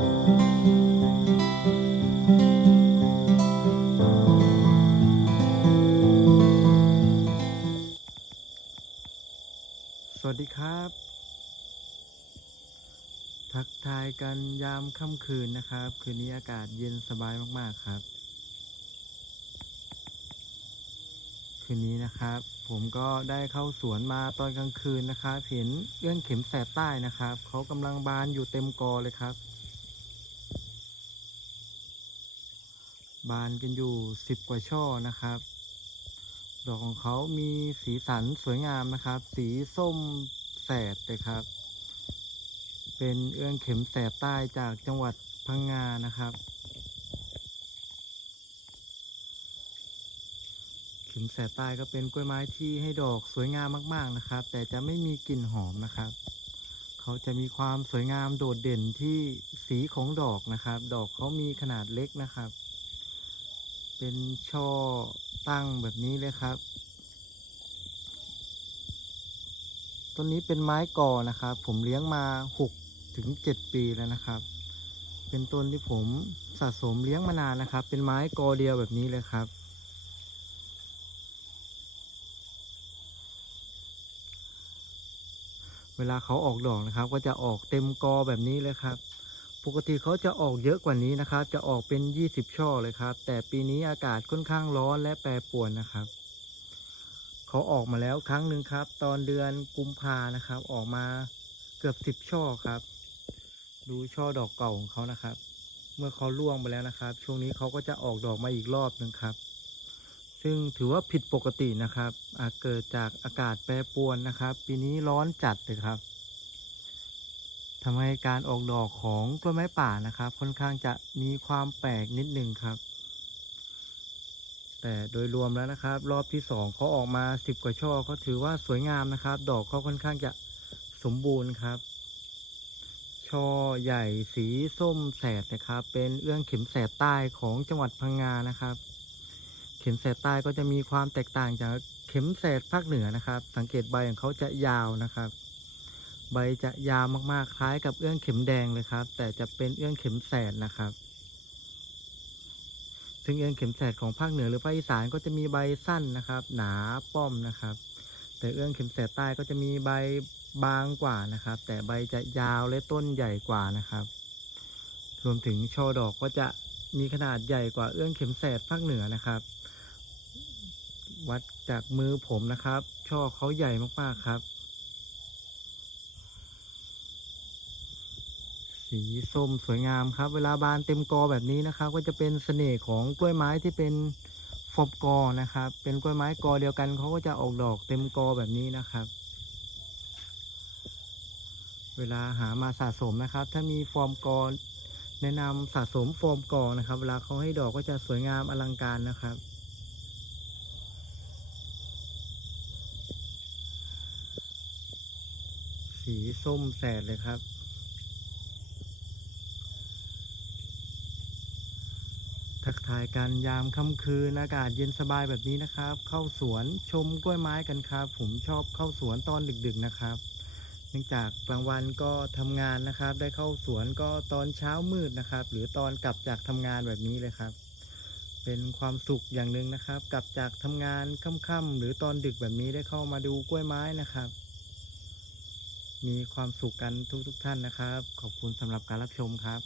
สวัสดีครับ ทักทายกันยามค่ำคืนนะครับ คืนนี้อากาศเย็นสบายมากๆครับ คืนนี้นะครับ ผมก็ได้เข้าสวนมาตอนกลางคืนนะครับ เห็นเอื้องเข็มแสบใต้นะครับ เขากำลังบานอยู่เต็มกอเลยครับ บานกันอยู่สิบกว่าช่อนะครับ ดอกของเขามีสีสันสวยงามนะครับ สีส้มแสดเลยครับ เป็นเอื้องเข็มแสบใต้จากจังหวัดพังงานะครับ เข็มแสบใต้ก็เป็นกล้วยไม้ที่ให้ดอกสวยงามมาก ๆนะครับ แต่จะไม่มีกลิ่นหอมนะครับเขาจะมีความสวยงามโดดเด่นที่สีของดอกนะครับ ดอกเขามีขนาดเล็กนะครับ เป็นช่อตั้งแบบนี้เลยครับ ต้นนี้เป็นไม้กอนะครับ ผมเลี้ยงมา6ถึง7ปีแล้วนะครับ เป็นต้นที่ผมสะสมเลี้ยงมานานนะครับ เป็นไม้กอเดียวแบบนี้เลยครับ เวลาเขาออกดอกนะครับ ก็จะออกเต็มกอแบบนี้เลยครับ ปกติเขาจะออกเยอะกว่านี้นะครับ จะออกเป็น 20 ช่อเลยครับ แต่ปีนี้อากาศค่อนข้างร้อนและแปรปรวนนะครับ เขาออกมาแล้วครั้งหนึ่งครับ ตอนเดือนกุมภานะครับ ออกมาเกือบ 10 ช่อครับ ดูช่อดอกเก่าของเขานะครับ เมื่อเขาร่วงไปแล้วนะครับ ช่วงนี้เขาก็จะออกดอกมาอีกรอบหนึ่งครับ ซึ่งถือว่าผิดปกตินะครับอาจเกิดจากอากาศแปรปรวนนะครับ ปีนี้ร้อนจัดเลยครับ ทำให้การออกดอกของกล้วยไม้ป่านะครับ ค่อนข้างจะมีความแปลกนิดหนึ่งครับ แต่โดยรวมแล้วนะครับ รอบที่สองเขาออกมาสิบกว่าช่อเขาถือว่าสวยงามนะครับ ดอกเขาค่อนข้างจะสมบูรณ์ครับ ช่อใหญ่สีส้มแสดนะครับ เป็นเอื้องเข็มแสดใต้ของจังหวัดพังงานะครับ เข็มแสดใต้ก็จะมีความแตกต่างจากเข็มแสดภาคเหนือนะครับ สังเกตใบของเขาจะยาวนะครับ ใบจะยาวมากๆ คล้ายกับเอื้องเข็มแดงเลยครับ แต่จะเป็นเอื้องเข็มแสดนะครับ ซึ่งเอื้องเข็มแสดของภาคเหนือหรือภาคอีสานก็จะมีใบสั้นนะครับ หนาป้อมนะครับ แต่เอื้องเข็มแสดใต้ก็จะมีใบบางกว่านะครับ แต่ใบจะยาวและต้นใหญ่กว่านะครับ รวมถึงช่อดอกก็จะมีขนาดใหญ่กว่าเอื้องเข็มแสดภาคเหนือนะครับ วัดจากมือผมนะครับ ช่อเขาใหญ่มากๆครับ สีส้มสวยงามครับ เวลาบานเต็มกอแบบนี้นะครับ ก็จะเป็นเสน่ห์ของกล้วยไม้ที่เป็นฟอบกอนะครับ เป็นกล้วยไม้กอเดียวกันเขาก็จะออกดอกเต็มกอแบบนี้นะครับ เวลาหามาสะสมนะครับ ถ้ามีฟอร์มกอแนะนำสะสมฟอร์มกอนะครับ เวลาเขาให้ดอกก็จะสวยงามอลังการนะครับสีส้มแสดเลยครับ ทักทายกันยามค่ำคืนอากาศเย็นสบายแบบนี้นะครับ เข้าสวนชมกล้วยไม้กันครับ ผมชอบเข้าสวนตอนดึกๆนะครับ เนื่องจากกลางวันก็ทำงานนะครับ ได้เข้าสวนก็ตอนเช้ามืดนะครับ หรือตอนกลับจากทำงานแบบนี้เลยครับ เป็นความสุขอย่างหนึ่งนะครับ กลับจากทำงานค่ำๆหรือตอนดึกแบบนี้ได้เข้ามาดูกล้วยไม้นะครับ มีความสุขกันทุกๆท่านนะครับ ขอบคุณสำหรับการรับชมครับ